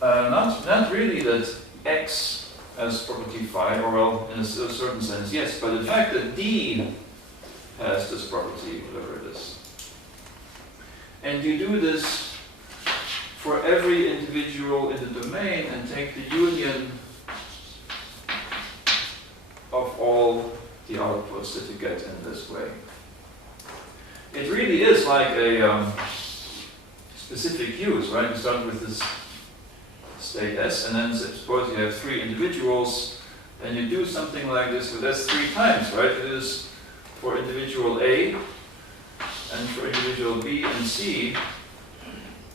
Not really that X has property phi, or well, in a certain sense, yes, but the fact that D has this property, whatever it is. And you do this for every individual in the domain and take the union of all the outputs that you get in this way. It really is like a specific use, right? You start with this state S, and then suppose you have three individuals, and you do something like this with S 3 times, right? It is for individual A, and for individual B and C,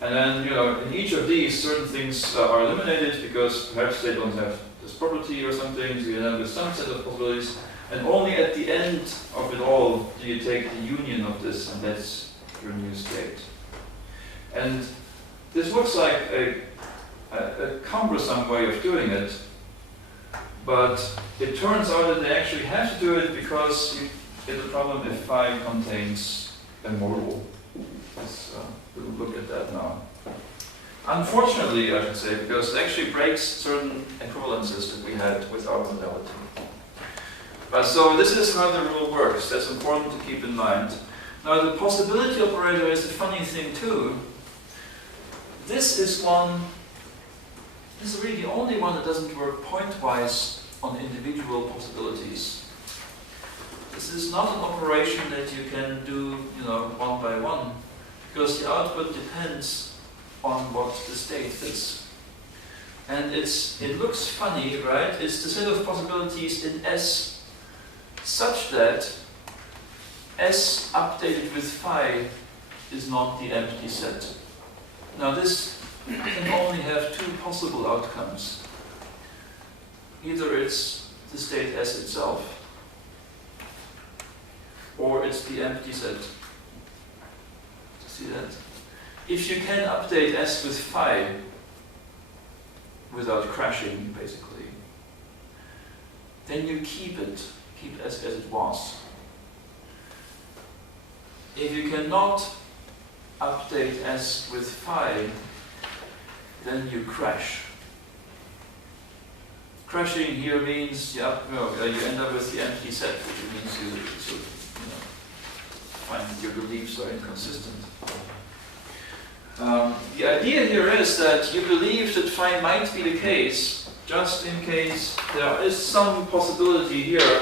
and then, you know, in each of these, certain things are eliminated because perhaps they don't have this property or something, so you end up with some set of possibilities, and only at the end of it all do you take the union of this, and that's your new state. And this looks like a cumbersome way of doing it, but it turns out that they actually have to do it because you get the problem if phi contains a modal. We'll look at that now. Unfortunately, I should say, because it actually breaks certain equivalences that we had with our modality. So this is how the rule works. That's important to keep in mind. Now the possibility operator is a funny thing too. This is really the only one that doesn't work pointwise on individual possibilities. This is not an operation that you can do, you know, one by one, because the output depends on what the state is. And it looks funny, right? It's the set of possibilities in S such that S updated with phi is not the empty set. Now this can only have two possible outcomes. Either it's the state S itself, or it's the empty set. See that? If you can update S with phi without crashing, basically, then you keep S as it was. If you cannot update S with phi, then you crash. Crashing here means you end up with the empty set, which means you find that your beliefs are inconsistent. The idea here is that you believe that phi might be the case, just in case there is some possibility here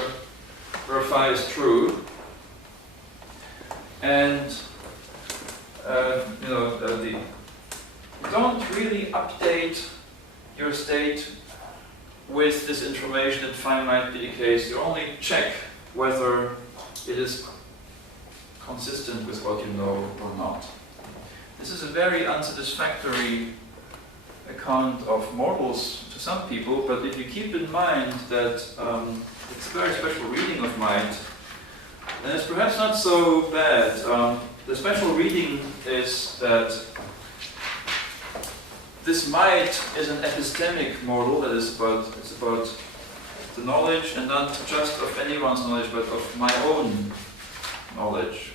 where phi is true, and don't really update your state with this information that phi might be the case. You only check whether it is consistent with what you know or not. This is a very unsatisfactory account of modals to some people, but if you keep in mind that it's a very special reading of might, then it's perhaps not so bad. The special reading is that this might is an epistemic model, that is it's about the knowledge, and not just of anyone's knowledge, but of my own knowledge.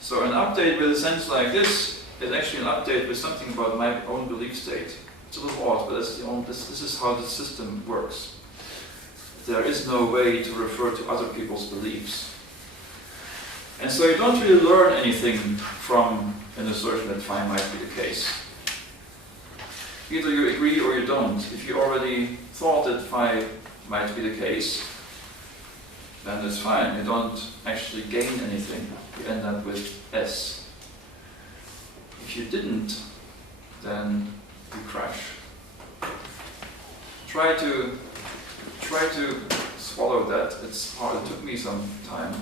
So an update with a sense like this is actually an update with something about my own belief state. It's a little odd, but this is how the system works. There is no way to refer to other people's beliefs. And so you don't really learn anything from an assertion that phi might be the case. Either you agree or you don't. If you already thought that phi might be the case, then that's fine. You don't actually gain anything. You end up with S. If you didn't, then you crash. Try to swallow that. It's hard. It took me some time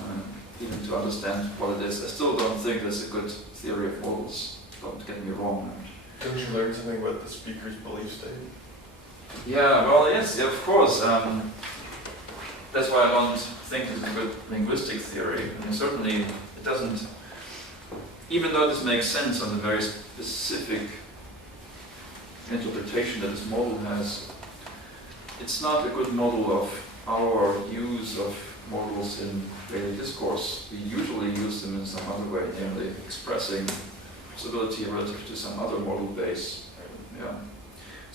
even to understand what it is. I still don't think that's a good theory of modals. Don't get me wrong. Don't you learn something about the speaker's belief state? Yeah, well, yes, of course. That's why I don't think it's a good linguistic theory. I mean, certainly it doesn't, even though this makes sense on the very specific interpretation that this model has, it's not a good model of our use of modals in daily discourse. We usually use them in some other way, namely expressing possibility relative to some other model base. Yeah.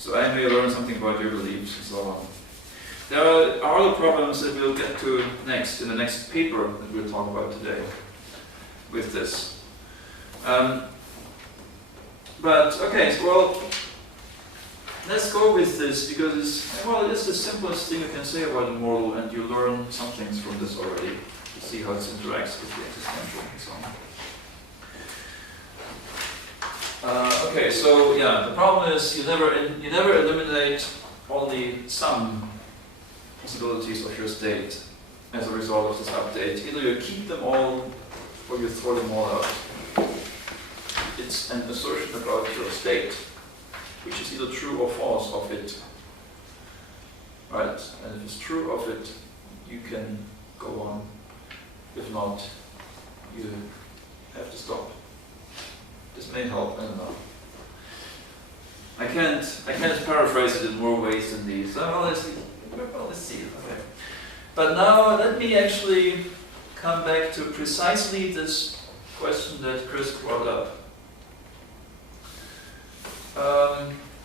So I may learn something about your beliefs and so on. There are other problems that we'll get to next, in the next paper that we'll talk about today with this. But okay, so, well, let's go with this because it is the simplest thing you can say about a model, and you learn some things from this already. You see how this interacts with the existential and so on. Okay, so yeah, the problem is you never eliminate only some possibilities of your state as a result of this update. Either you keep them all or you throw them all out. It's an assertion about your state, which is either true or false of it. Right? And if it's true of it, you can go on. If not, you have to stop. This may help, I don't know. I can't paraphrase it in more ways than these. Well, let's see. Okay. But now let me actually come back to precisely this question that Chris brought up.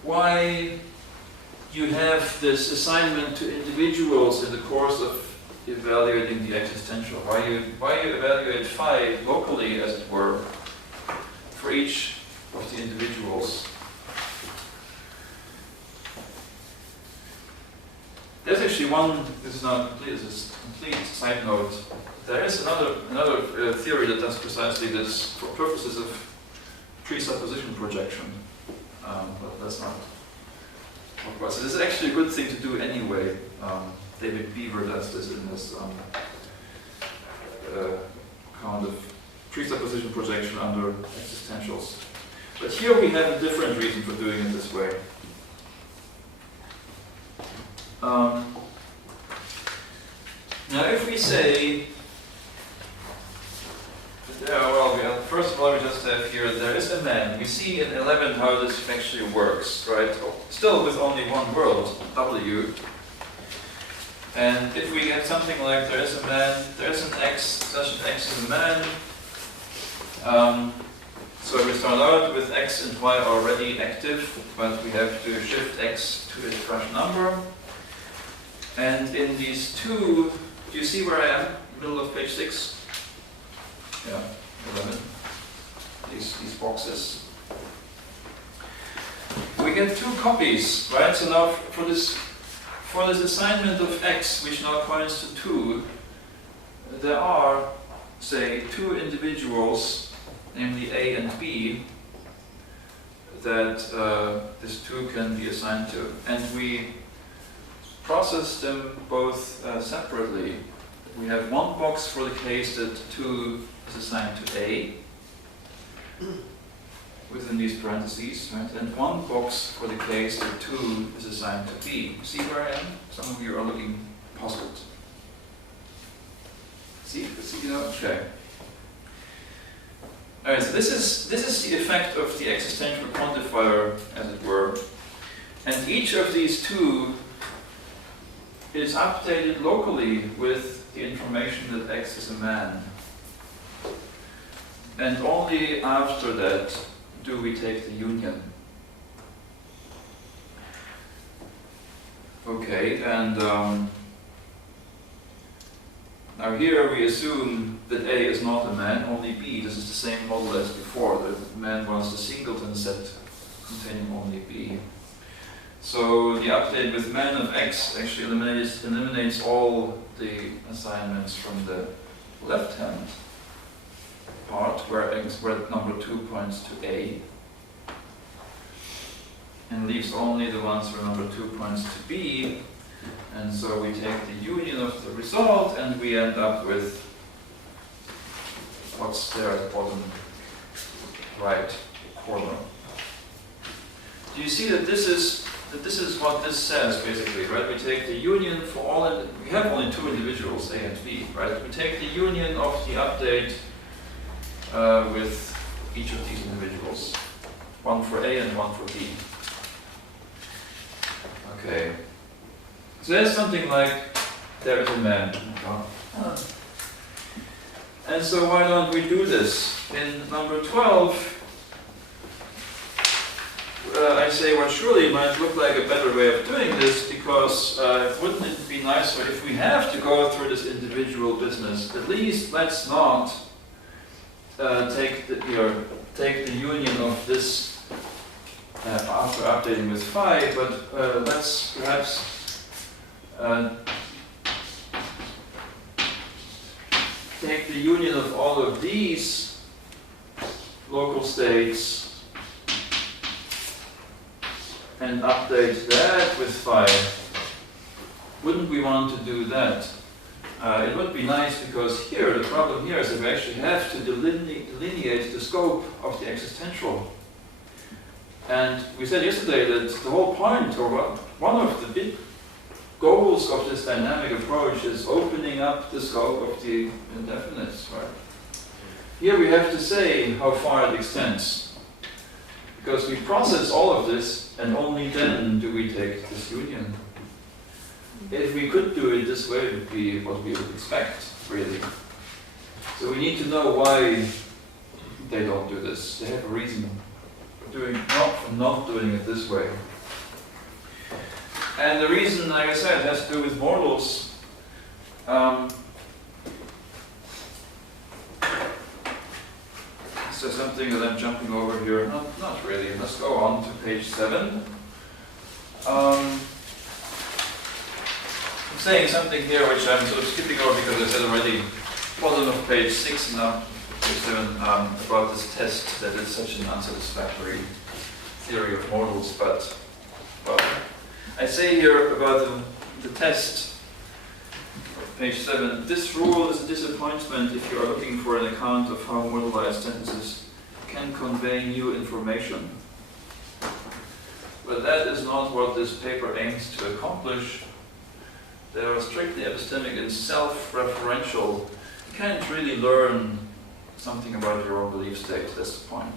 Why you have this assignment to individuals in the course of evaluating the existential. Why you evaluate phi locally, as it were, for each of the individuals. There's actually one. This is not complete. This is a complete side note. There is another theory that does precisely this for purposes of presupposition projection. But that's not. So this is actually a good thing to do anyway. David Beaver does this in this kind of presupposition projection under existentials. But here we have a different reason for doing it this way. Now if we say, first of all we just have here, there is a man. We see in 11 how this actually works, right? Still with only one world, W. And if we get something like there is a man, there is an X, such an X is a man. So we start out with X and Y already active, but we have to shift X to a fresh number. And in these two, do you see where I am? Middle of page 6? Yeah, 11. These boxes. We get two copies, right? So now for this assignment of X, which now points to 2, there are, say, two individuals, namely A and B, that this 2 can be assigned to. And we process them both separately. We have one box for the case that 2 is assigned to A, within these parentheses, right? And one box for the case that 2 is assigned to B. See where I am? Some of you are looking puzzled. See, okay. Alright, so this is the effect of the existential quantifier, as it were. And each of these 2 is updated locally with the information that X is a man. And only after that do we take the union. Okay, and now here we assume that A is not a man, only B. This is the same model as before. The man was the singleton set containing only B. So the update with man of X actually eliminates all the assignments from the left-hand part where number 2 points to A, and leaves only the ones where number 2 points to B. And so we take the union of the result and we end up with what's there at the bottom right corner. Do you see that this is what this says basically, right? We take the union for all, we have only 2 individuals, A and B, right? We take the union of the update with each of these individuals. One for A and one for B. Okay. So there's something like, there is a man. And so why don't we do this? In number 12, I say, well, surely it might look like a better way of doing this, because wouldn't it be nicer if we have to go through this individual business, at least let's not take the union of this after updating with phi, but let's perhaps take the union of all of these local states and update that with phi. Wouldn't we want to do that? It would be nice, because here, the problem here is that we actually have to delineate the scope of the existential. And we said yesterday that the whole point, or one of the big goals of this dynamic approach, is opening up the scope of the indefinites, right? Here we have to say how far it extends, because we process all of this, and only then do we take this union. If we could do it this way, it would be what we would expect, really. So we need to know why they don't do this. They have a reason for not doing it this way. And the reason, like I said, has to do with modals. So something that I'm jumping over here. Not really. Let's go on to page 7. I'm saying something here which I'm sort of skipping over because I said already, bottom of page 6 now, page 7, about this test, that it's such an unsatisfactory theory of modals. But, well, I say here about the test, page 7, this rule is a disappointment if you are looking for an account of how modalized sentences can convey new information. But that is not what this paper aims to accomplish. They are strictly epistemic and self-referential. You can't really learn something about your own belief state, that's the point.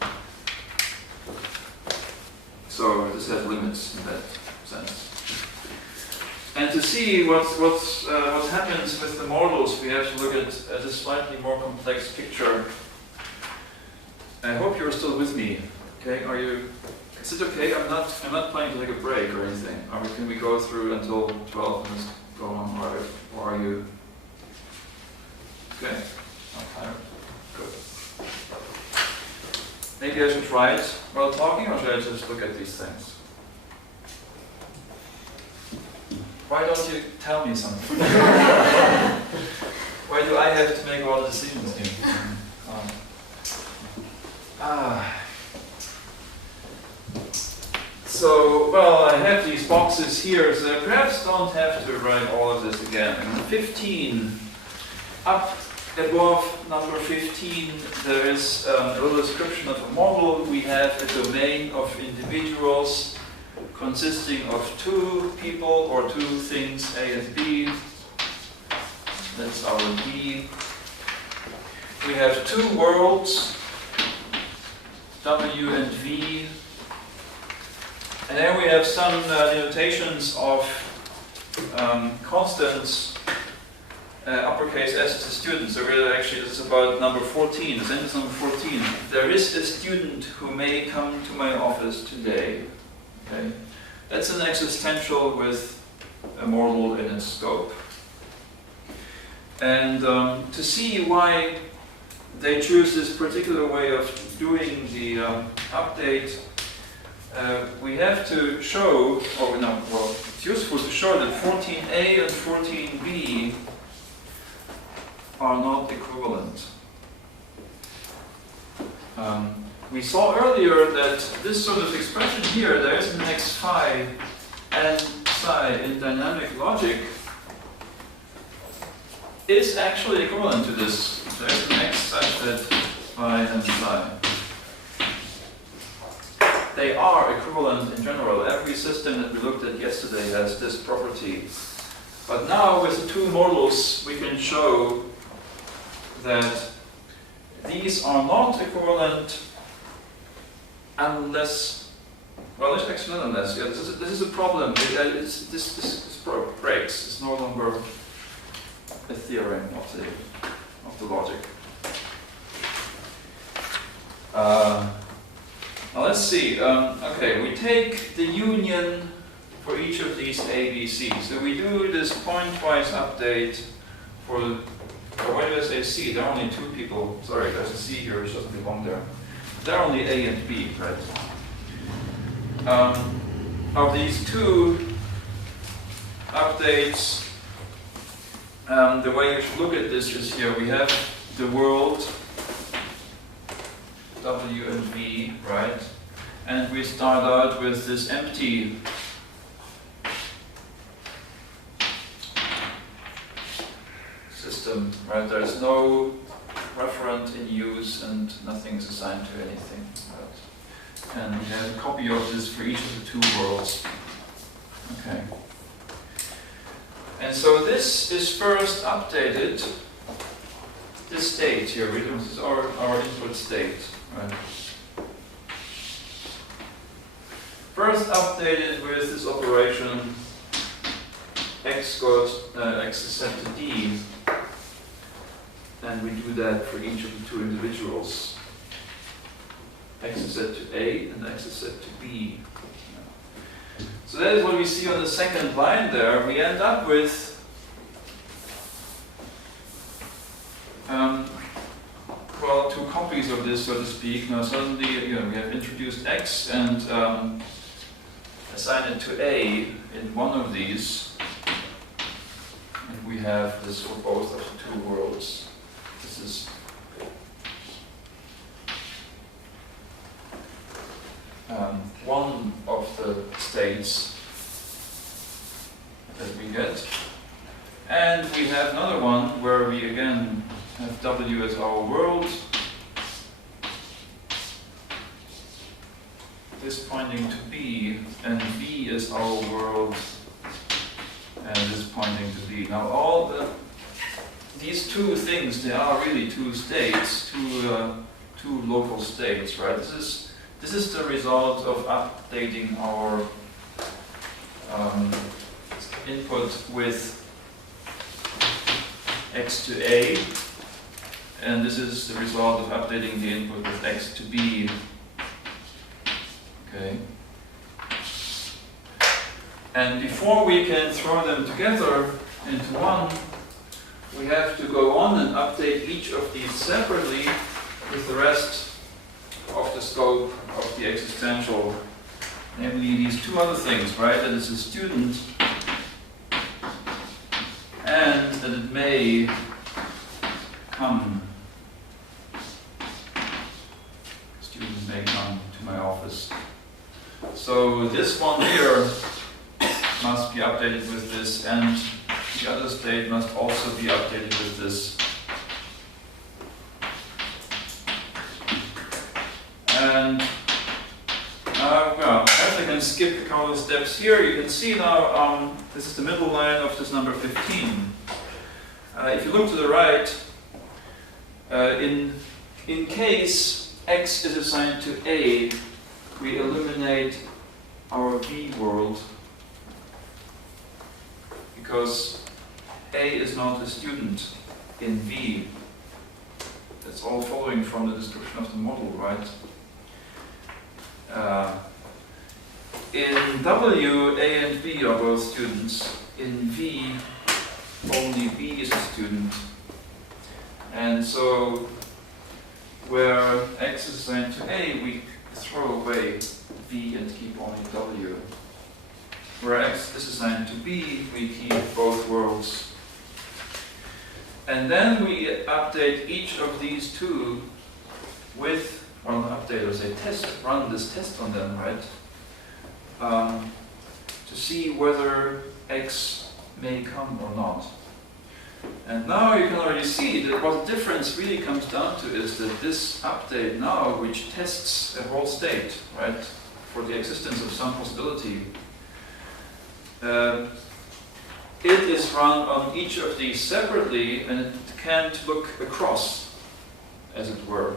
Right? So this has limits in that sense. And to see what happens with the modals, we have to look at a slightly more complex picture. I hope you're still with me. Okay, are you? Is it okay? I'm not planning to take a break or anything. Can we go through until 12 and just go on, or are you? Okay, not tired. Good. Maybe I should try it while talking, or should I just look at these things? Why don't you tell me something? Why do I have to make all the decisions here? So, well, I have these boxes here, so I perhaps don't have to write all of this again. 15, up above number 15, there is a little description of a model. We have a domain of individuals consisting of 2 people or 2 things, A and B. That's our D. We have 2 worlds, W and V. And then we have some denotations of constants, uppercase S is a student. So really, actually, this is about number 14. The sentence number 14. There is a student who may come to my office today. Okay, that's an existential with a modal in its scope. And to see why they choose this particular way of doing the update, we have to show, it's useful to show that 14a and 14b are not equivalent. We saw earlier that this sort of expression here, there is an x phi and psi in dynamic logic, is actually equivalent to this. There is an x such that phi and psi. They are equivalent in general. Every system that we looked at yesterday has this property. But now with the 2 models, we can show that these are not equivalent unless, well, it's actually not unless. Yeah, this is a problem. This breaks. It's no longer a theorem of the logic. Now let's see. Okay, we take the union for each of these A, B, C. So we do this point-wise update for, or why did I say C? There are only two people. Sorry, there's a C here, which doesn't belong there. There are only A and B, right? Of these two updates, the way you should look at this is here. We have the world, W and V, right? And we start out with this empty system, right? There's no referent in use and nothing is assigned to anything, right? And we have a copy of this for each of the two worlds. Okay. And so this is first updated, this state here, this is our input state, right? First updated with this operation, x is set to D, and we do that for each of the two individuals. X is set to A and X is set to B. So that is what we see on the second line there. We end up with well, two copies of this, so to speak. Now suddenly, we have introduced X and assign it to A in one of these, and we have this for both of the two worlds. This is one of the states that we get. And we have another one where we again have W as our world, this pointing to B, and B is our world, and this pointing to D. Now these two things, they are really two states, two local states, right? This is the result of updating our input with X to A, and this is the result of updating the input with X to B. Okay. And before we can throw them together into one, we have to go on and update each of these separately with the rest of the scope of the existential, namely these two other things, right? That is a student, and that it may come, students may come to my office. So this one here must be updated with this, and the other state must also be updated with this. And well, perhaps I can skip a couple of steps here. You can see now, this is the middle line of this number 15. If you look to the right, in case X is assigned to A, we eliminate our V world because A is not a student in V. That's all following from the description of the model, right? In W, A and B are both students. In V, only B is a student. And so, where X is assigned to A, we throw away V and keep only W. Where X is assigned to B, we keep both worlds. And then we update each of these two with, or not update, or say test, run this test on them, right? To see whether X may come or not. And now you can already see that what the difference really comes down to is that this update now, which tests a whole state, right, for the existence of some possibility, it is run on each of these separately, and it can't look across, as it were.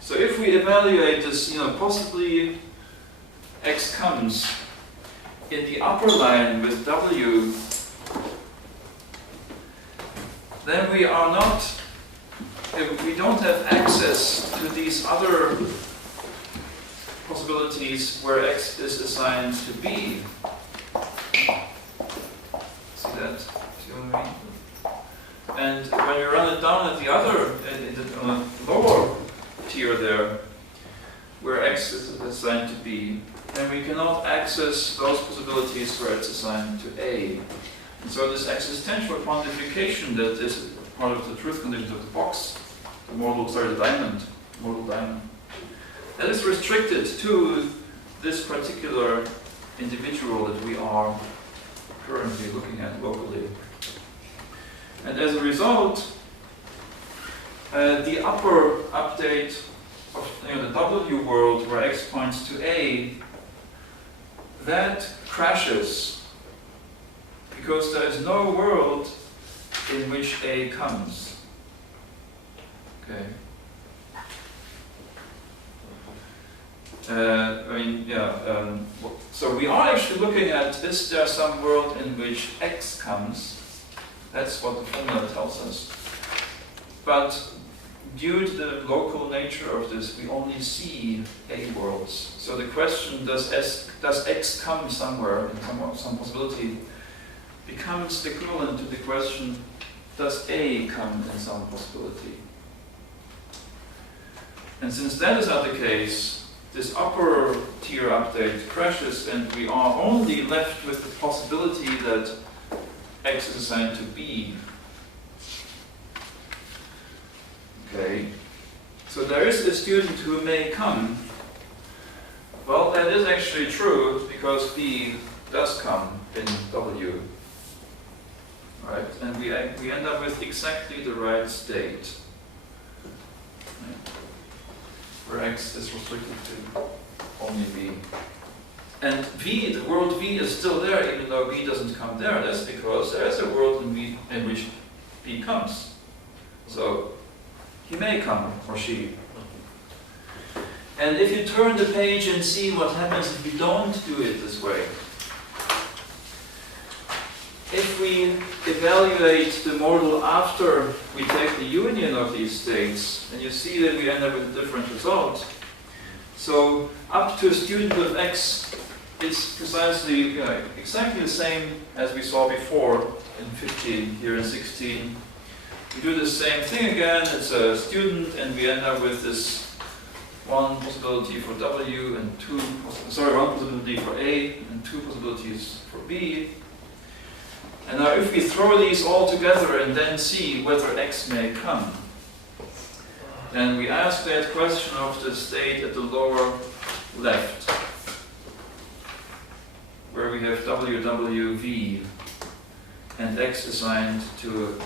So if we evaluate this, possibly X comes in the upper line with W, then we are not, we don't have access to these other possibilities where x is assigned to b. See that? See what I mean? And when you run it down at the other, on the lower tier there, where x is assigned to b, then we cannot access those possibilities where it's assigned to a. And so this existential quantification that is part of the truth conditions of the box, the model diamond, that is restricted to this particular individual that we are currently looking at locally. And as a result, the upper update of the W world where x points to a, that crashes because there is no world in which a comes. Okay. So we are actually looking at, is there some world in which x comes? That's what the formula tells us. But due to the local nature of this, we only see a worlds. So the question, does x come somewhere in some possibility, becomes equivalent to the question, does a come in some possibility? And since that is not the case, this upper tier update crashes and we are only left with the possibility that x is assigned to b. Okay, so there is a student who may come. Well, that is actually true because b does come in W. Right? And we end up with exactly the right state. Right? Where x is restricted to only b. And v, the world v is still there even though b doesn't come there. That's because there is a world in which b comes. So he may come, or she. And if you turn the page and see what happens if we don't do it this way. If we evaluate the model after we take the union of these states, and you see that we end up with a different result. So up to a student with x, it's precisely exactly the same as we saw before in 15, here in 16. We do the same thing again, it's a student, and we end up with this one possibility for W and one possibility for A and two possibilities for B. And now if we throw these all together and then see whether x may come, then we ask that question of the state at the lower left, where we have WWV and x assigned to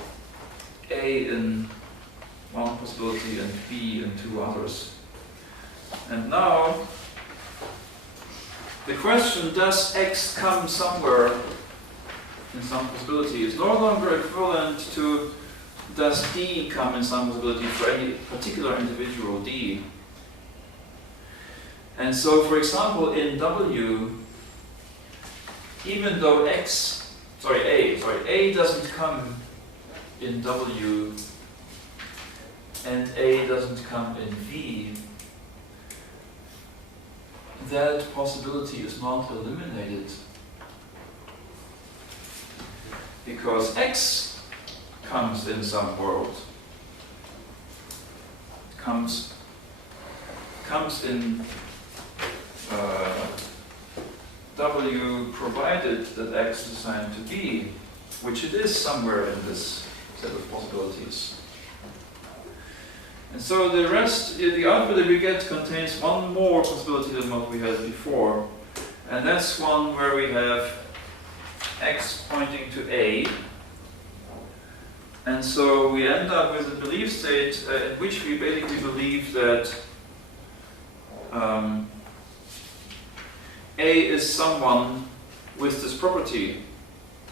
A in one possibility and B in two others. And now, the question, does x come somewhere in some possibility, is no longer equivalent to does D come in some possibility for any particular individual D. And so, for example, in W, even though A doesn't come in W and A doesn't come in V, that possibility is not eliminated. Because x comes in some world, comes in W provided that x is assigned to B, which it is somewhere in this set of possibilities. And so the rest, the output that we get contains one more possibility than what we had before, and that's one where we have x pointing to A, and so we end up with a belief state in which we basically believe that A is someone with this property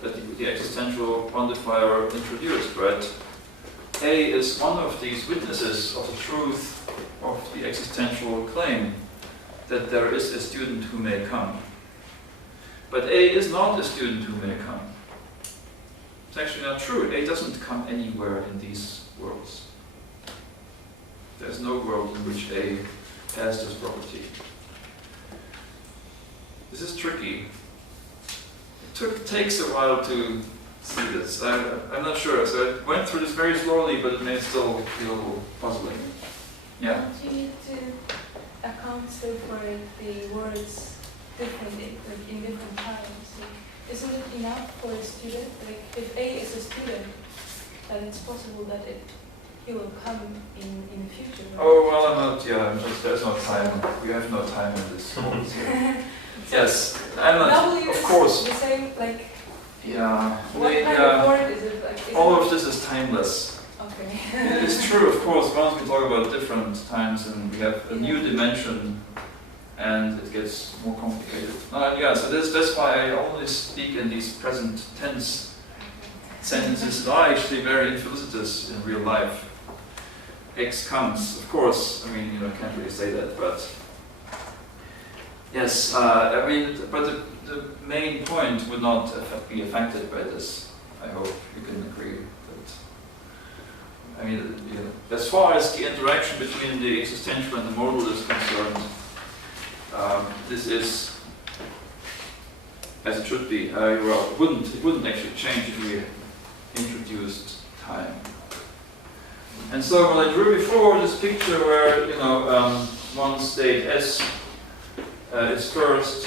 that the existential quantifier introduced, right? A is one of these witnesses of the truth of the existential claim that there is a student who may come. But A is not a student who may come. It's actually not true. A doesn't come anywhere in these worlds. There's no world in which A has this property. This is tricky. It takes a while to see this. I'm not sure. So I went through this very slowly, but it may still feel puzzling. Yeah. Don't you need to account still for the words differently, like in different times? Like, isn't it enough for a student? Like, if A is a student, then it's possible that he will come in the future. Right? Oh, well, there's no time. We have no time in this course here. Yes, I'm not, W of course. is the same, like, Yeah. what kind of word is it? Like, All of this is timeless. Okay. It's true, of course, once we talk about different times and we have a new dimension and it gets more complicated. So that's why I always speak in these present tense sentences that are actually very infelicitous in real life. X comes, of course, I mean, can't really say that, but yes, but the main point would not be affected by this. I hope you can agree that, as far as the interaction between the existential and the modal is concerned, this is as it should be. It wouldn't actually change if we introduced time. And so what I drew before, this picture where one state S is first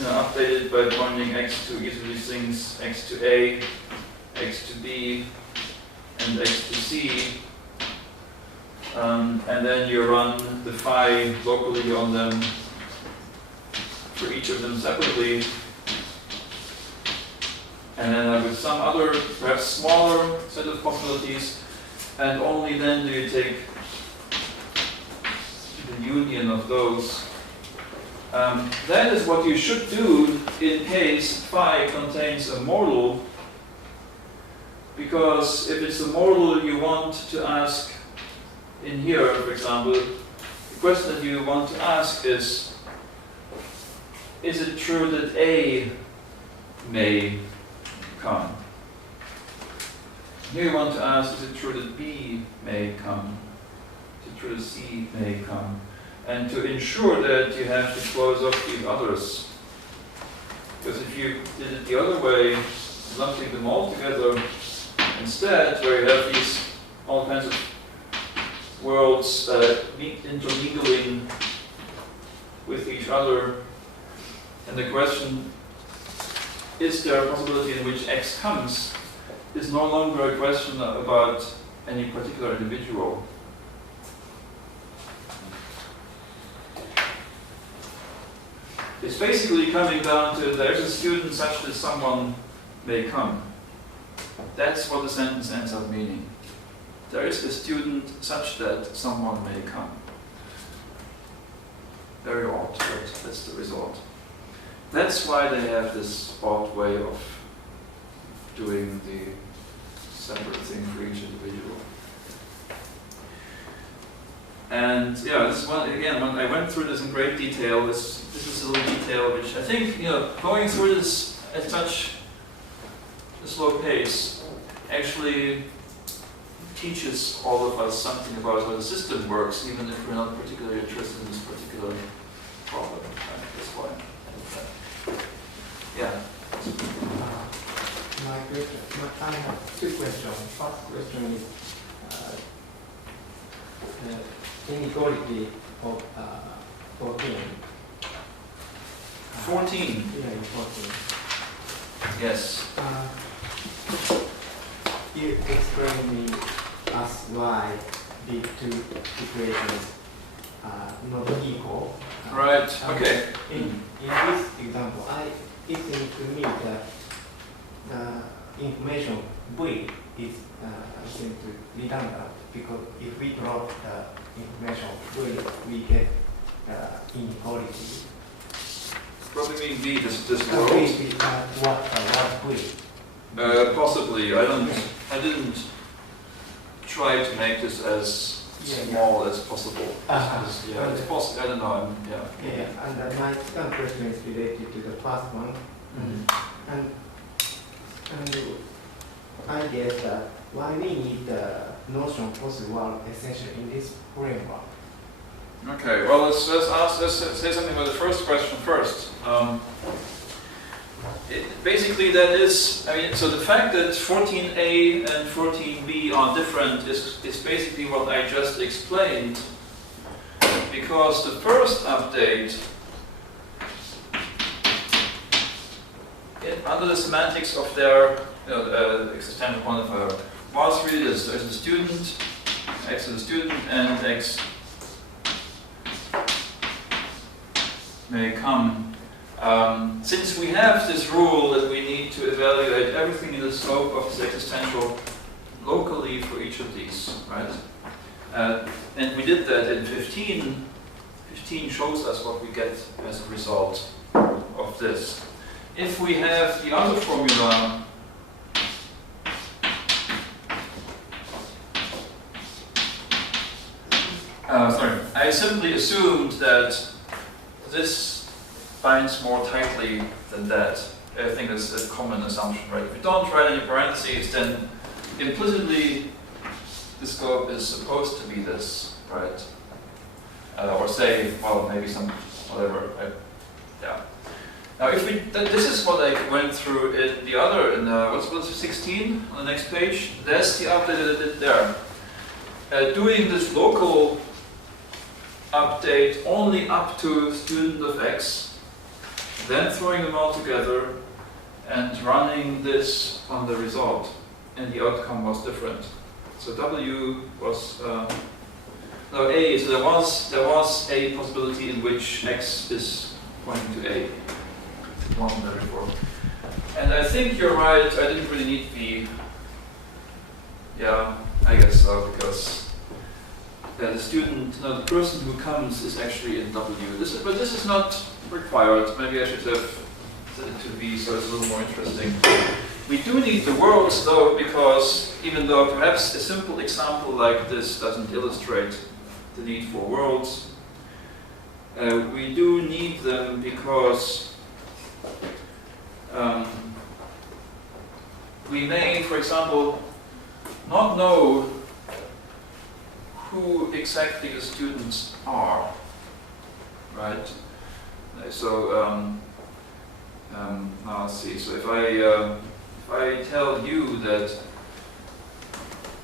updated by pointing x to each of these things, x to A, x to B, and x to C, and then you run the phi locally on them for each of them separately. And then with some other, perhaps smaller set of possibilities, and only then do you take the union of those. That is what you should do in case phi contains a modal, because if it's a modal you want to ask in here, for example, the question that you want to ask is it true that A may come? Here you want to ask, is it true that B may come? Is it true that C may come? And to ensure that you have to close off these others. Because if you did it the other way, lumping them all together instead, where you have these all kinds of worlds intermingling with each other, and the question, is there a possibility in which X comes, is no longer a question about any particular individual. It's basically coming down to there's a student such that someone may come. That's what the sentence ends up meaning. There is a student such that someone may come. Very odd, but that's the result. That's why they have this odd way of doing the separate thing for each individual. And this one, again, when I went through this in great detail, this is a little detail which I think, going through this at such a slow pace actually teaches all of us something about how the system works, even if we're not particularly interested in this particular problem. That's why. Yeah. I have two questions. First question is inequality of 14. 14. Yeah, 14. Yes. You explain me as why the two equations are not equal. Right. Okay. In this example, it seems to me that the information V is seems to redundant, because if we drop the information V, we get inequality. What do you mean V? This V, world? what V? Possibly. I didn't try to make this as small as possible. It's possible. I don't know. And my second question is related to the first one. And I guess that why we need the notion possible essentially in this framework. Okay, well, let's say something about the first question first. Basically, that is, I mean, so the fact that 14a and 14b are different is basically what I just explained, because the first update, under the semantics of their existential quantifier, was really this. There's a student, x is a student, and x may come. Since we have this rule that we need to evaluate everything in the scope of this existential locally for each of these, right? And we did that in 15. 15 shows us what we get as a result of this. If we have the other formula, I simply assumed that this binds more tightly than that. I think that's a common assumption, right? If you don't write any parentheses, then implicitly the scope is supposed to be this, right? Or say, well, maybe some whatever. Yeah. Now, if we, this is what I went through in the other, in what's 16 on the next page. That's the update that I did there. Doing this local update only up to student of x, then throwing them all together and running this on the result, and the outcome was different. So W was no A. So there was a possibility in which x is pointing to A. One there before, and I think you're right. I didn't really need B. Yeah, I guess so, because the student, no, the person who comes is actually in W. But this is not required. Maybe I should have set it to B so it's a little more interesting. We do need the worlds though, because even though perhaps a simple example like this doesn't illustrate the need for worlds, we do need them because we may, for example, not know who exactly the students are, right? So now let's see. So if I tell you that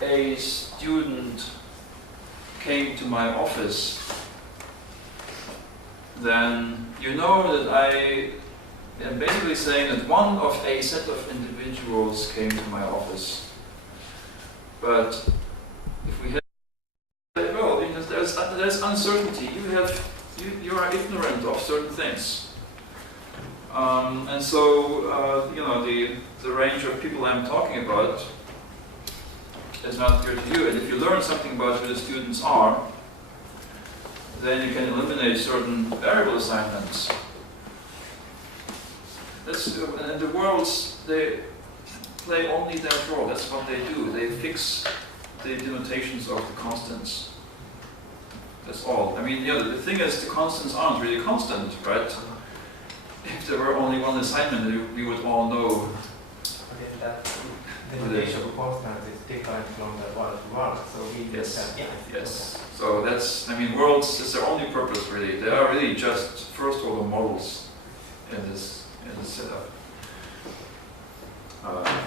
a student came to my office, then you know that I am basically saying that one of a set of individuals came to my office. But if we have, well, because there's uncertainty. You are ignorant of certain things, and so you know the range of people I'm talking about is not clear to you. And if you learn something about who the students are, then you can eliminate certain variable assignments. And the worlds, they play only that role. That's what they do. They fix the denotations of the constants. That's all. I mean, you know, the thing is, the constants aren't really constant, right? If there were only one assignment, we would all know. Okay, that denotation of constants is different from the world to world. So we Yes. So that's, I mean, worlds is their only purpose really. They are really just first order models in this setup.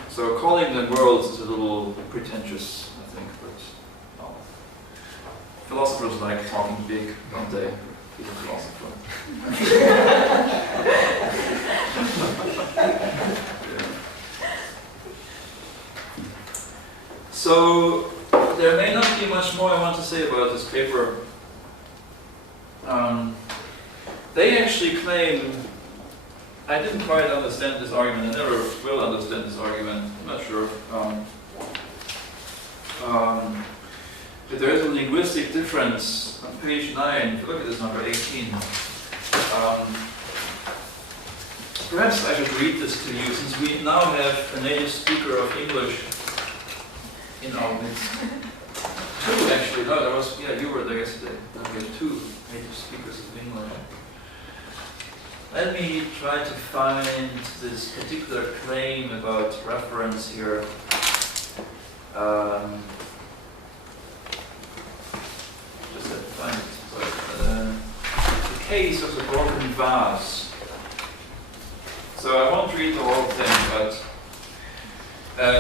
So calling them worlds is a little pretentious, I think, but no. Philosophers like talking big, don't they? He's a philosopher. Yeah. So there may not be much more I want to say about this paper. They actually claim, I didn't quite understand this argument, I never will understand this argument, I'm not sure. But there is a linguistic difference on page 9, if you look at this number 18. Perhaps I should read this to you, since we now have a native speaker of English in our midst. Two, actually, no, there was, yeah, you were there yesterday. We have two native speakers of English. Let me try to find this particular claim about reference here. Just have to find it. case of the broken vase. So I won't read the whole thing, but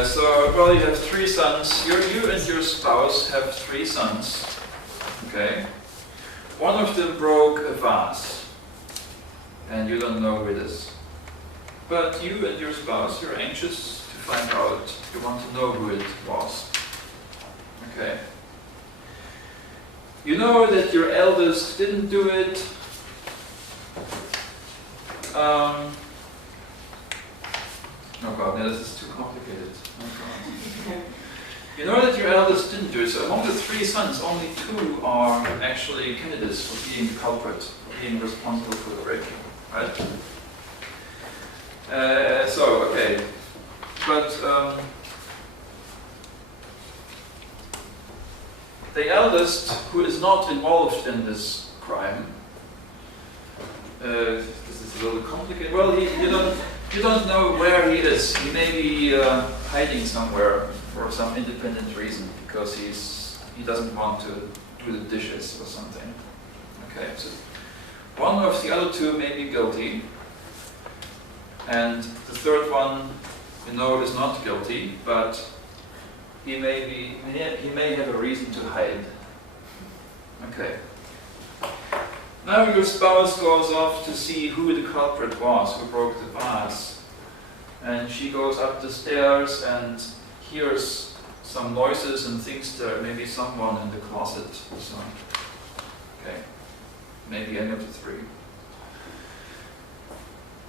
so well, you have 3 sons. You and your spouse have 3 sons. Okay. One of them broke a vase, and you don't know who it is. But you and your spouse, you're anxious to find out. You want to know who it was. Okay. You know that your eldest didn't do it. Oh God, no, this is too complicated. Oh God. You know that your eldest didn't do it, so among the 3 sons, only 2 are actually candidates for being the culprit, for being responsible for the breaking, right? Okay. But the eldest, who is not involved in this crime, this is a little complicated. Well, you don't know where he is. He may be hiding somewhere for some independent reason because he doesn't want to do the dishes or something. Okay, so one of the other 2 may be guilty, and the 3rd one, you know, is not guilty, but he may have a reason to hide. Okay. Now your spouse goes off to see who the culprit was, who broke the vase. And she goes up the stairs and hears some noises and thinks there may be someone in the closet or so. Okay. Maybe any of the 3.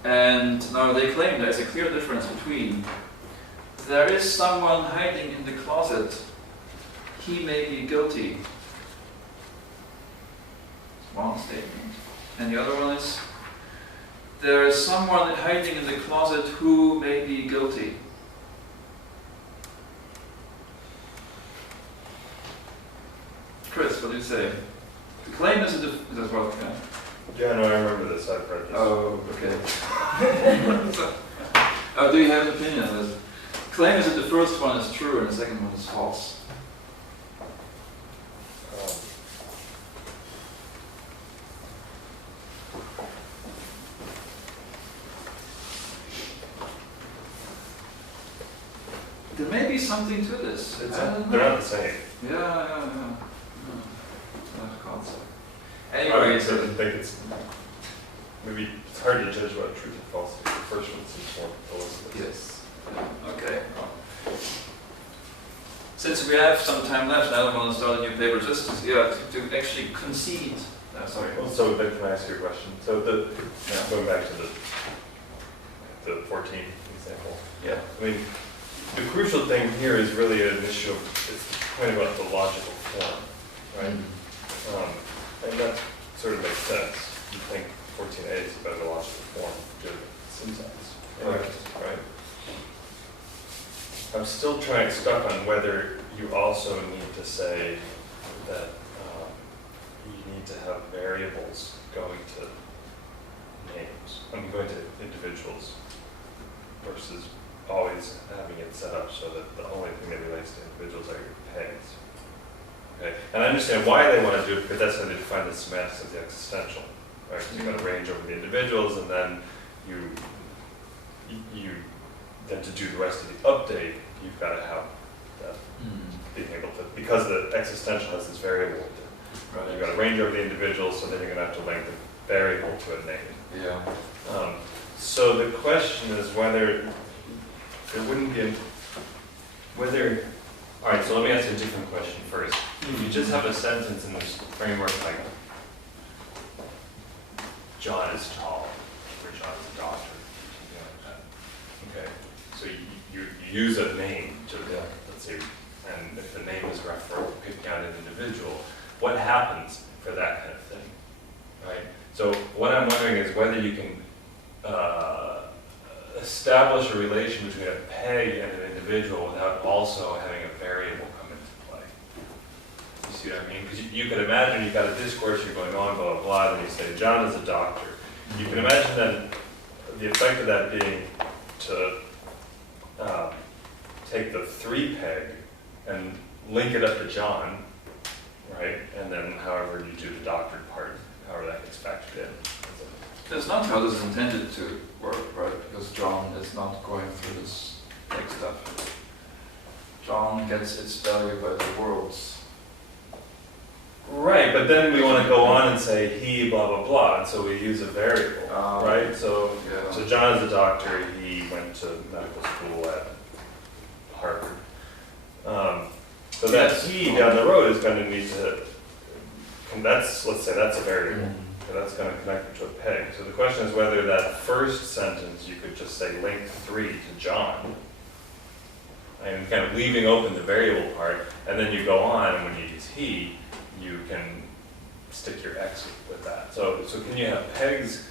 And now they claim there's a clear difference between there is someone hiding in the closet, he may be guilty. One statement. And the other one is, there is someone hiding in the closet who may be guilty. Chris, what do you say? The claim is a that's what, yeah? Yeah, no, I remember this. I've read this. Oh, okay. Do you have an opinion on this? Claim is that the first one is true and the second one is false. There may be something to this. I don't know. They're not the same. Yeah. That concept. Anyway, I think it's maybe it's hard to judge what truth and falsity. The first one seems more illicit. yes. Okay. Since we have some time left, I don't want to start a new paper. Just to actually concede. Sorry. Well, so then can I ask you a question? So going back to the 14 example. Yeah. I mean, the crucial thing here is really an issue of it's the point about the logical form, right? And that sort of makes sense. You think 14a is about the logical form, good syntax, right? I'm still stuck on whether you also need to say that you need to have variables going to names. Going to individuals versus always having it set up so that the only thing that relates to individuals are your pegs. Okay, and I understand why they want to do it because that's how they define the semantics of the existential, right? Because you've got to range over the individuals, and then you then to do the rest of the update, you've got to have that being able to, because the existential has this variable. Right. You've got to range over the individuals, so then you're going to have to link the variable to a name. Yeah. So the question is whether there wouldn't be all right, so let me ask you a different question first. If you just have a sentence in this framework like, John is tall, or John is a doctor, something like that. Okay, so you use a name to, let's say, and if the name is picking out an individual, what happens for that kind of thing, right? So what I'm wondering is whether you can establish a relation between a peg and an individual without also having a variable come into play. You see what I mean? Because you could imagine you've got a discourse, you're going on, blah, blah, blah, and you say, John is a doctor. You can imagine then the effect of that being to take the 3 peg link it up to John, right? And then however you do the doctored part, however that gets factored in. That's not how this is intended to work, right? Because John is not going through this big stuff. John gets its value by the worlds. Right, but then we want to go on and say he blah blah blah, and so we use a variable, right? So, Yeah. so John is a doctor. He went to medical school at Harvard. So that Yes. he down the road is going to need to. And let's say that's a variable. So that's going to connect it to a peg. So the question is whether that first sentence you could just say link 3 to John, and kind of leaving open the variable part, and then you go on, and when you use he, you can stick your X with that. So can you have pegs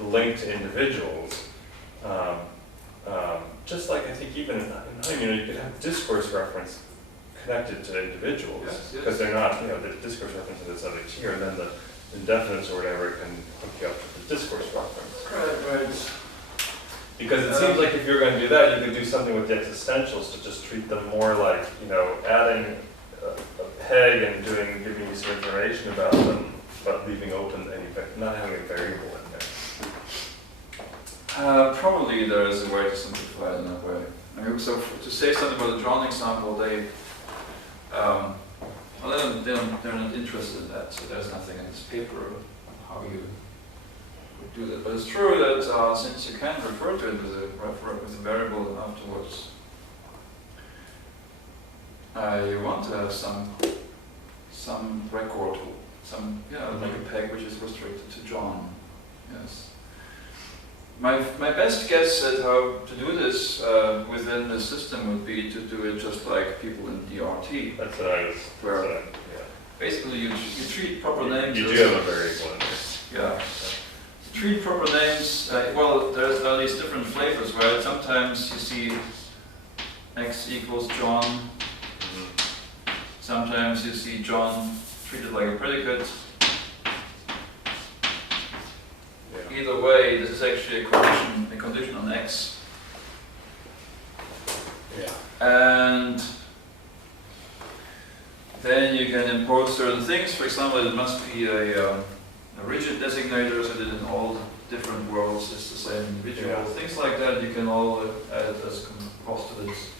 linked to individuals? Just like I think even in home, you could have discourse reference connected to individuals, Yes, because they're not, the discourse reference is this other tier, and then the indefinites or whatever can hook you up with the discourse reference. Right. Because it seems like if you're going to do that, you could do something with the existentials to just treat them more like, adding a peg and giving you some information about them, but leaving open not having a variable in there. Probably there is a way to simplify it in that way. So to say something about the John example, they're not interested in that, so there's nothing in this paper on how you would do that. But it's true that since you can refer to it with a variable afterwards, you want to have some record, like a peg which is restricted to John. Yes. My best guess at how to do this within the system would be to do it just like people in DRT. That's what I was. Where basically you treat proper names. You as, do have a variable in there. Yeah. Treat proper names. Well, there's at least different flavors, right? Sometimes you see X equals John. Mm-hmm. Sometimes you see John treated like a predicate. Yeah. Either way, this is actually a condition on X. Yeah. And then you can impose certain things. For example, it must be a rigid designator, so that in all different worlds it's the same individual. Yeah. Things like that you can all add as postulates.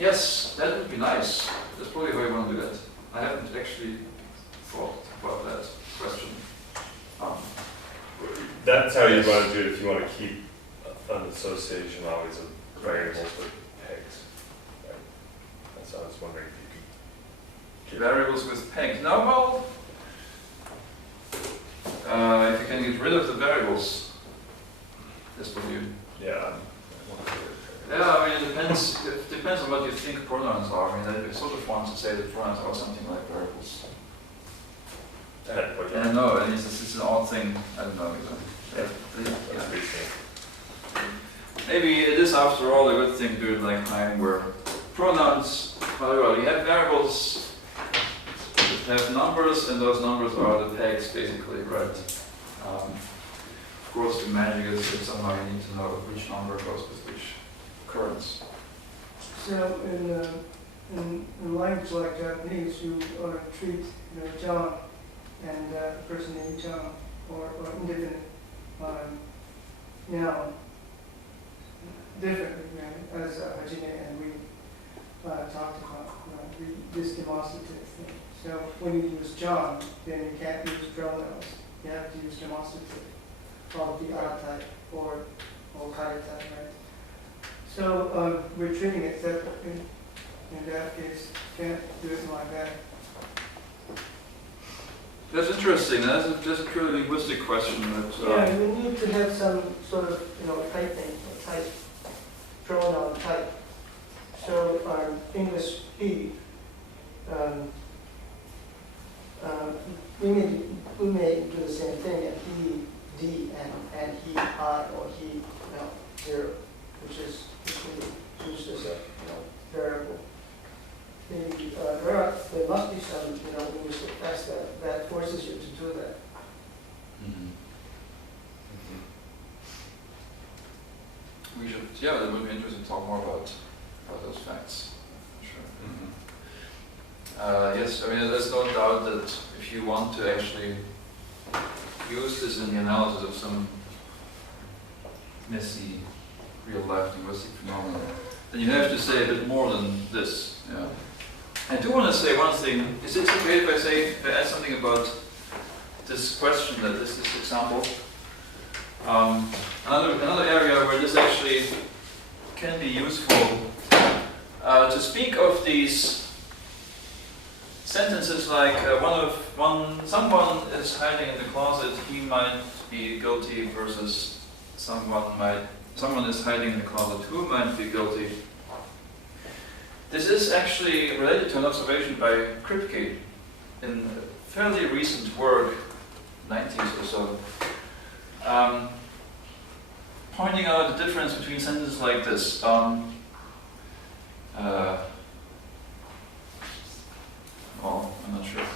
Yes, that would be nice. That's probably how you want to do that. I haven't actually thought about that question. That's how you want to do it if you want to keep an association always of variables with pegs. Right? That's what I was wondering if you could keep Variables with pegs. No, well, if you can get rid of the variables, that's what you. Yeah. Yeah, I mean, it depends on what you think pronouns are. I mean, I sort of want to say that pronouns are something like variables. I know, and it's an odd thing. I don't know either. Maybe it is, after all, a good thing to do it like time, where pronouns, well, you have variables that have numbers, and those numbers are the pegs, basically, right? Of course, the magic is that somehow you need to know which number goes with which occurrence. So in language like Japanese, you treat John and person named John or indefinite noun differently, right? As Hajime and we talked about, this demonstrative thing. So when you use John, then you can't use pronouns. You have to use demonstrative of the R type or kare type, right? So we're treating it separately. In that case, can't do it like that. That's interesting. That's a purely linguistic question. But, yeah, we need to have some sort of typing, type, pronoun type. So English he, we may do the same thing, and he, D, and he, I, or he, zero, which we use as a variable. There must be some linguistic text that forces you to do that. Mm-hmm. We should, yeah, it would be interesting to talk more about those facts. Sure. Mm-hmm. Yes, I mean, there's no doubt that if you want to actually use this in the analysis of some messy real-life linguistic phenomenon, then you have to say a bit more than this. Yeah. I do want to say one thing. Is it okay if I add something about this question, that this example? Another area where this actually can be useful, to speak of these sentences like someone is hiding in the closet, he might be guilty, versus someone is hiding in the closet, who might be guilty. This is actually related to an observation by Kripke in a fairly recent work, 90s or so, pointing out the difference between sentences like this. Well, I'm not sure.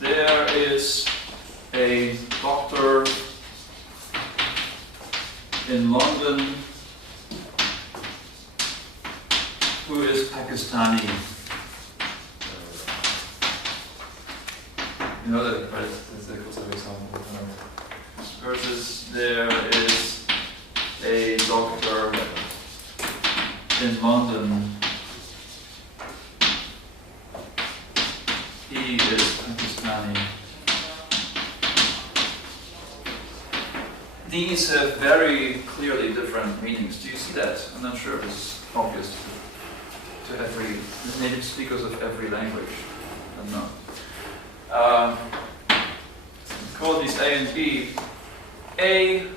There is a doctor in London who is Pakistani. You know that, right? That's a good example. Versus there is a doctor in London. He is Pakistani. These have very clearly different meanings. Do you see that? I'm not sure if it's obvious to every native speakers of every language. I don't know. Call these A and B. A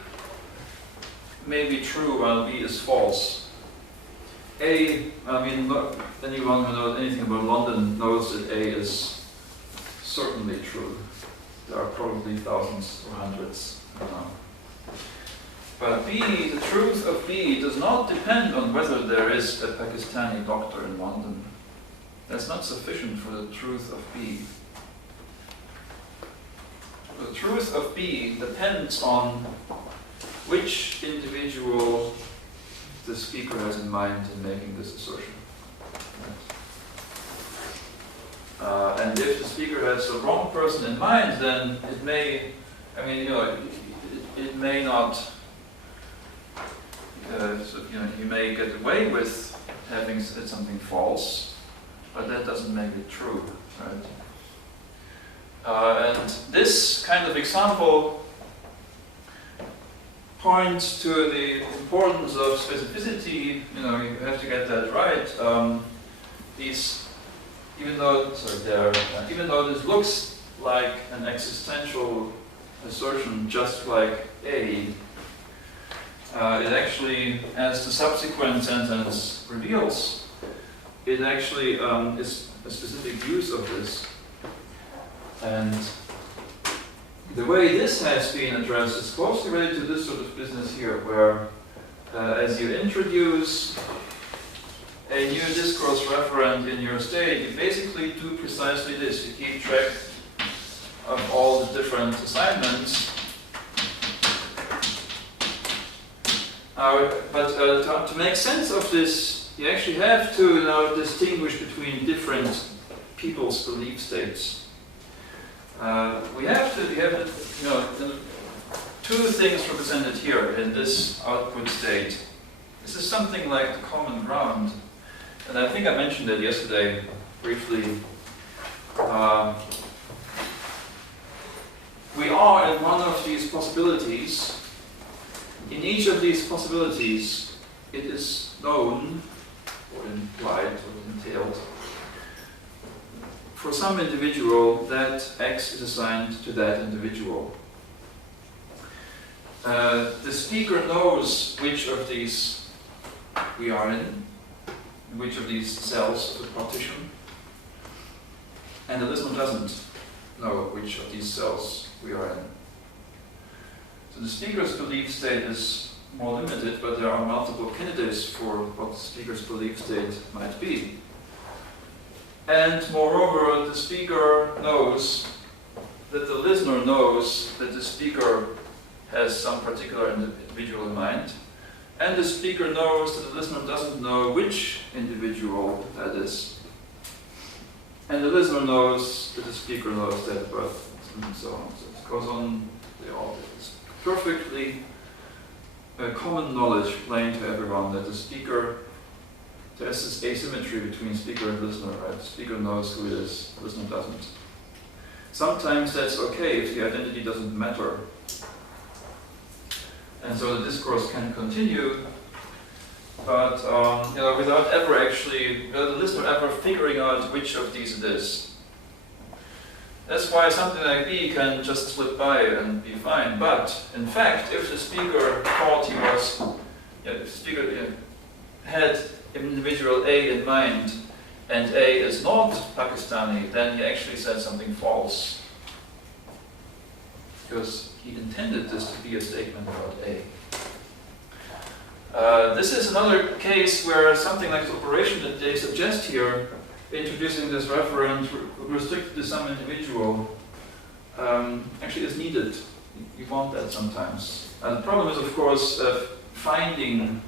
may be true while B is false. A, anyone who knows anything about London knows that A is certainly true. There are probably thousands or hundreds. I don't know. But B, the truth of B does not depend on whether there is a Pakistani doctor in London. That's not sufficient for the truth of B. The truth of B depends on which individual the speaker has in mind in making this assertion. And if the speaker has the wrong person in mind, then it may, it may not, you may get away with having said something false, but that doesn't make it true, right? And this kind of example points to the importance of specificity. You have to get that right. Even though this looks like an existential assertion, just like A, it actually, as the subsequent sentence reveals, it actually is a specific use of this. And the way this has been addressed is closely related to this sort of business here, where as you introduce a new discourse referent in your state, you basically do precisely this. You keep track of all the different assignments. But to make sense of this, you actually have to now distinguish between different people's belief states. We have two things represented here in this output state. This is something like the common ground, and I think I mentioned it yesterday briefly. We are in one of these possibilities. In each of these possibilities, it is known, or implied, or entailed, for some individual that X is assigned to that individual. The speaker knows which of these we are in, which of these cells of the partition, and the listener doesn't know which of these cells we are in. So the speaker's belief state is more limited, but there are multiple candidates for what the speaker's belief state might be. And moreover, the speaker knows that the listener knows that the speaker has some particular individual in mind, and the speaker knows that the listener doesn't know which individual that is. And the listener knows that the speaker knows that, but and so on. So goes on. It's perfectly common knowledge, plain to everyone, that the speaker, there's this asymmetry between speaker and listener, right? The speaker knows who it is, the listener doesn't. Sometimes that's okay if the identity doesn't matter. And so the discourse can continue, but without ever actually, the listener ever figuring out which of these it is. That's why something like B can just slip by and be fine. But in fact, if the speaker thought he was, if the speaker had individual A in mind, and A is not Pakistani, then he actually said something false, because he intended this to be a statement about A. This is another case where something like the operation that they suggest here, introducing this referent restricted to some individual, actually is needed. You want that sometimes. And the problem is, of course, finding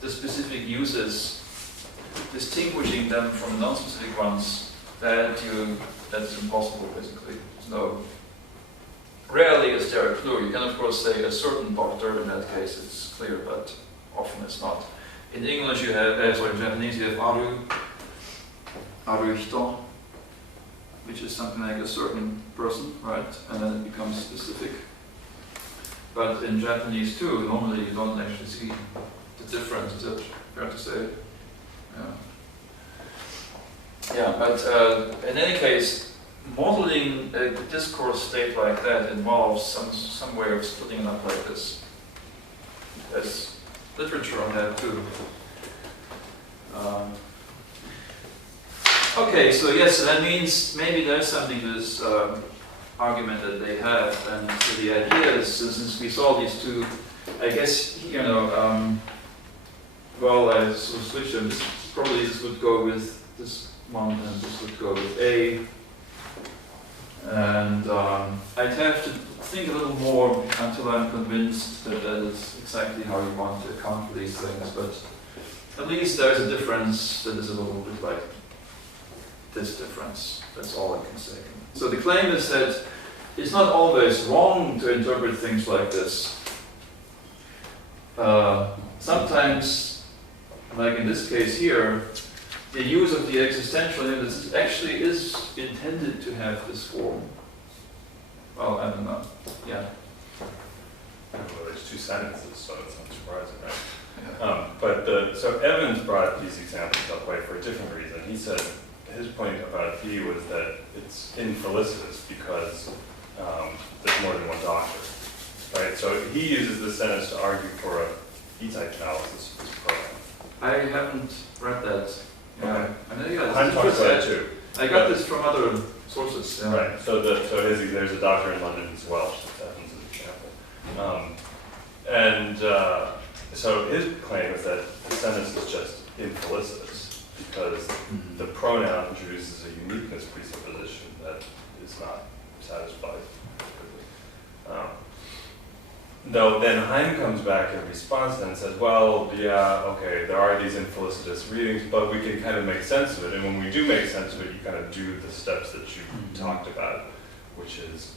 the specific uses, distinguishing them from non-specific ones, that's impossible, basically. Rarely is there a clue. You can, of course, say a certain doctor. In that case, it's clear, but often it's not. In English, in Japanese, you have aruhito, which is something like a certain person, right? And then it becomes specific. But in Japanese too, normally you don't actually see the difference. Is that fair to say? Yeah, but in any case, modeling a discourse state like that involves some way of splitting it up like this. There's literature on that too. Okay, so yes, so that means maybe there's something to this argument that they have, and so the idea is, since we saw these two, I guess, well, I sort of switched them. Probably this would go with this one, and this would go with A. And I'd have to think a little more until I'm convinced that that is exactly how you want to account for these things, but at least there's a difference that is a little bit like this difference. That's all I can say. So the claim is that it's not always wrong to interpret things like this. Sometimes, like in this case here, the use of the existential unit actually is intended to have this form. Well, I don't know. Yeah. Well, there's two sentences, so it's not surprising, right? So Evans brought up these examples up for a different reason. He said his point about B was that it's infelicitous because there's more than one doctor, right? So he uses this sentence to argue for a E-type analysis of this program. I haven't read that. Yeah, I'm talking about it too. I got this from other sources. Yeah. Right. So there's a doctor in London as well. That happens as an example. So his claim is that the sentence is just infelicitous because the pronoun introduces a uniqueness presupposition that is not satisfied. Though then Heim comes back in response and says, well, yeah, okay, there are these infelicitous readings, but we can kind of make sense of it. And when we do make sense of it, you kind of do the steps that you talked about, which is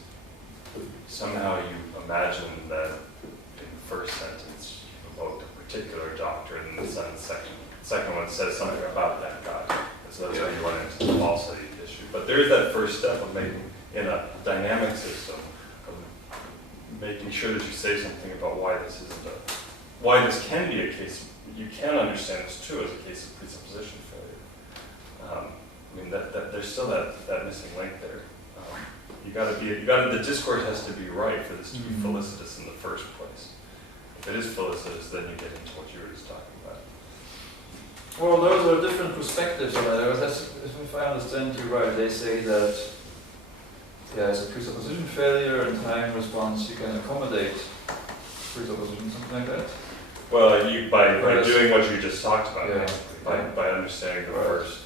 somehow you imagine that in the first sentence you evoke a particular doctrine, and the second one says something about that guy. And so that's how you run into the falsity issue. But there is that first step of making, in a dynamic system, making sure that you say something about why this can be a case. You can understand this too as a case of presupposition failure. I mean that there's still that missing link there. The discourse has to be right for this to be felicitous in the first place. If it is felicitous, then you get into what you were just talking about. Well, those are different perspectives on that. If I understand you right, they say that it's a presupposition failure, and time response you can accommodate presupposition, something like that. Well, by doing what you just talked about, by understanding the first.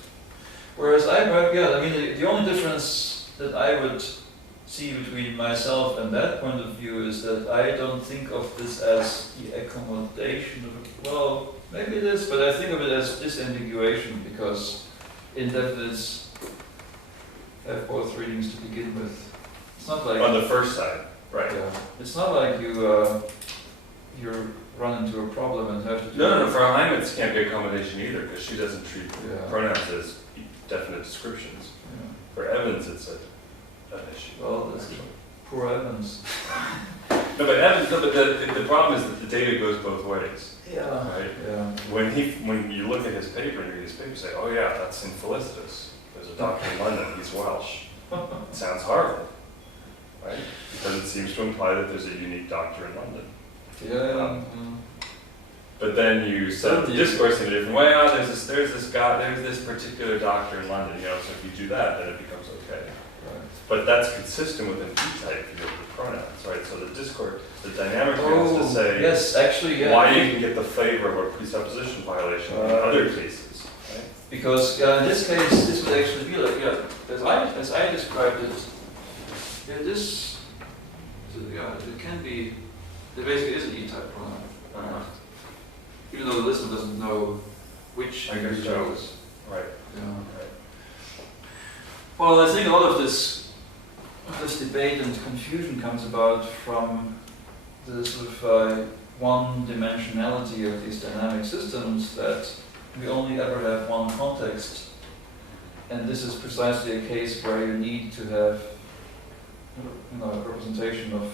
Whereas the only difference that I would see between myself and that point of view is that I don't think of this as the accommodation of well, maybe it is, but I think of it as disambiguation, because indefinites have both readings to begin with. It's not like On the first side, right. yeah. It's not like you run into a problem and have to do No, for alignments can't be a combination either, because she doesn't treat Yeah. pronouns as definite descriptions. Yeah. For Evans, it's an issue. Well, that's poor Evans. No, but Evans, no, but the problem is that the data goes both ways, Yeah. right? Yeah. When you look at his paper and you read his paper, you say, oh yeah, that's infelicitus. There's a doctor in London, he's Welsh. It sounds horrible, right? Because it seems to imply that there's a unique doctor in London. Yeah. But then you set the discourse in a different way. Oh, there's this particular doctor in London. You know, so if you do that, then it becomes okay. Right. But that's consistent with an E-type view of the pronouns, right? So the discourse, the dynamic view is to say yes, actually, yeah. why you can get the flavor of a presupposition violation in other cases, right? Because in this case, this would actually be like, as I described it, it can be, there basically is an E-type pronoun. Even though the listener doesn't know which I guess you so. chose. Right. Yeah. Right. Well, I think a lot of this debate and confusion comes about from the sort of one-dimensionality of these dynamic systems, that we only ever have one context, and this is precisely a case where you need to have a representation of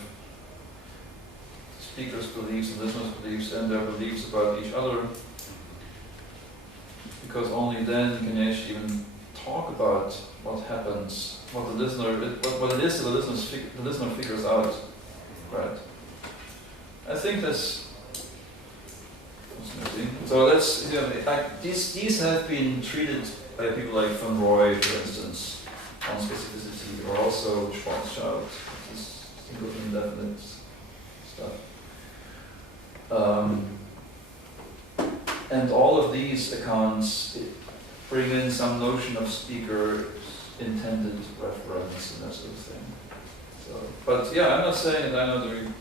speakers' beliefs and listeners' beliefs and their beliefs about each other, because only then can you actually even talk about what happens, what the listener, what it is that the listener figures out, right? I think that's fascinating. So that's, like these have been treated by people like Van Roy, for instance, on specificity, or also Schwarzschild, this single indefinite stuff. And all of these accounts bring in some notion of speaker intended reference and that sort of thing. So, but yeah, I'm not saying that I know the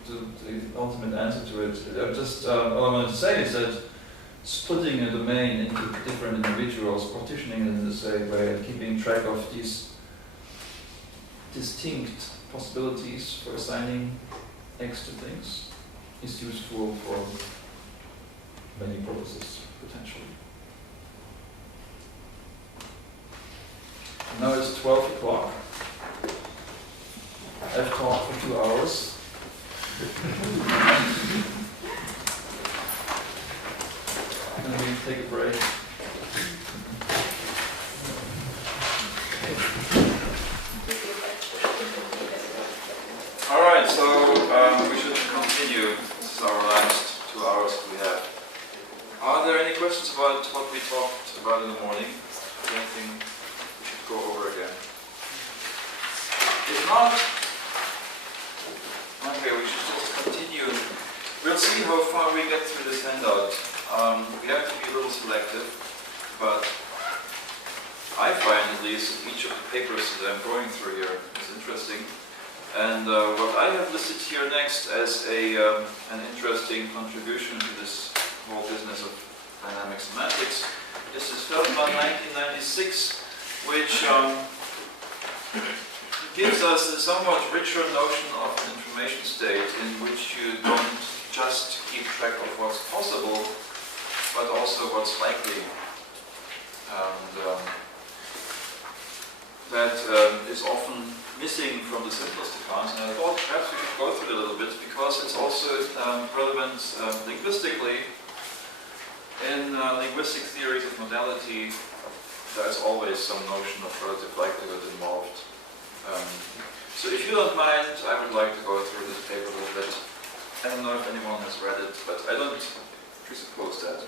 ultimate answer to it. I'm just all I wanted to say is that splitting a domain into different individuals, partitioning it in the same way, and keeping track of these distinct possibilities for assigning X to things is useful for many purposes, potentially. Now it's 12 o'clock. I've talked for 2 hours. And we take a break. Alright, so we should continue. This is our last 2 hours we have. Are there any questions about what we talked about in the morning? Is there anything we should go over again? If not, okay, we should just continue. We'll see how far we get through this handout. We have to be a little selective, but I find at least each of the papers that I'm going through here is interesting. And what I have listed here next as an interesting contribution to this whole business of dynamic semantics is this film from 1996, which gives us a somewhat richer notion of an information state in which you don't just keep track of what's possible, but also what's likely. And that is often missing from the simplest accounts, and I thought perhaps we should go through it a little bit because it's also relevant linguistically. In linguistic theories of modality, there's always some notion of relative likelihood involved. So if you don't mind, I would like to go through this paper a little bit. I don't know if anyone has read it, but I don't presuppose that.